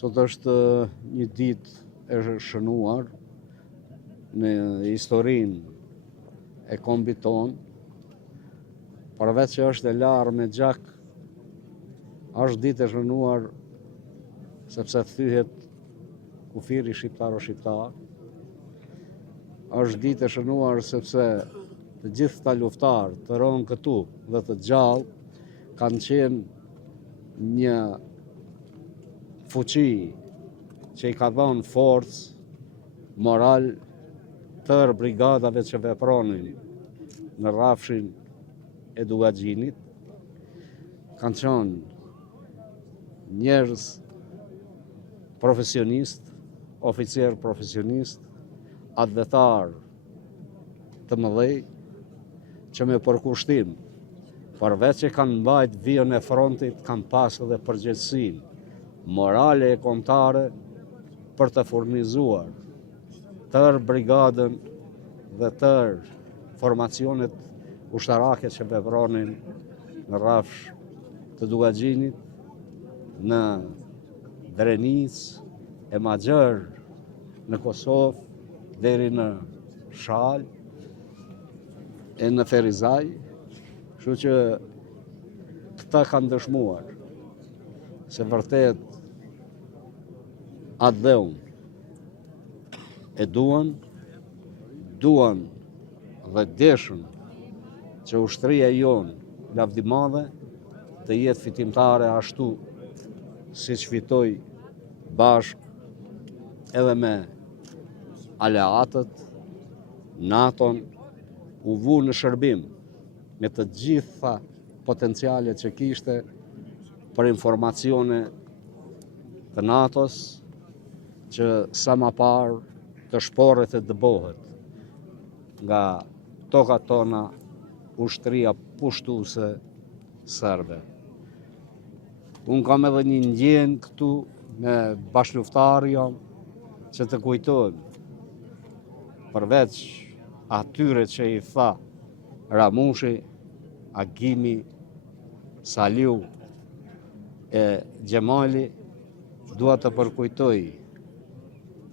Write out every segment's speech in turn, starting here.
Sot është një ditë e shënuar në historinë e kombit tonë, përveç që është e larë me gjak, është ditë e shënuar sepse thyhet kufiri shqiptar o shqiptar, është ditë e shënuar sepse të gjithë ta luftarë të rënë këtu dhe të gjallë kanë qenë një fuqi që i ka dhënë forcë moral tërë brigadave që vepronin në rrafshin e Dugaxhinit. Kanë qenë njerëz profesionist, oficer profesionist, advetar të mëdhej, që me përkushtim, përveç që kanë mbajt vijën e frontit, kanë pas edhe përgjegjësinë morale e kombëtare për të furnizuar tërë brigadën dhe tërë formacionet ushtarake që vepronin në rrafsh të Dugaxhinit, në Drenicë, e Maxhër, në Kosovë, deri në Shalë, e në Ferizaj, kështu që këta kanë dëshmuar se vërtet atë dheun e duan dhe deshën që ushtria jonë lavdimadhe të jetë fitimtare ashtu si që fitoi bashk edhe me aleatët, NATO-n, u vu në shërbim me të gjitha potencialet që kishte për informacione të NATO-s që sa më parë të shporret e dëbohet nga tokat tona ushtria pushtuese serbe. Unë kam edhe një ndjenjë këtu me bashkëluftarë jam që të kujtojmë përveç atyre që i tha Ramushi, Agimi, Saliu e Gjemali, dua të përkujtoj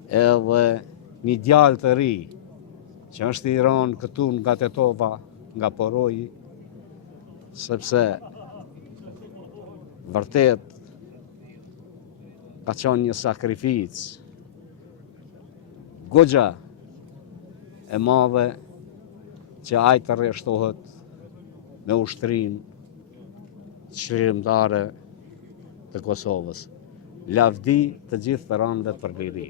edhe një djalë të ri që është i rënë këtu nga Tetova, nga Poroji, sepse vërtet ka qenë një sakrificë goxha e madhe që ai të rreshtohet me ushtrinë çlirimtare të Kosovës. Lavdi të gjithë veteranëve për liri.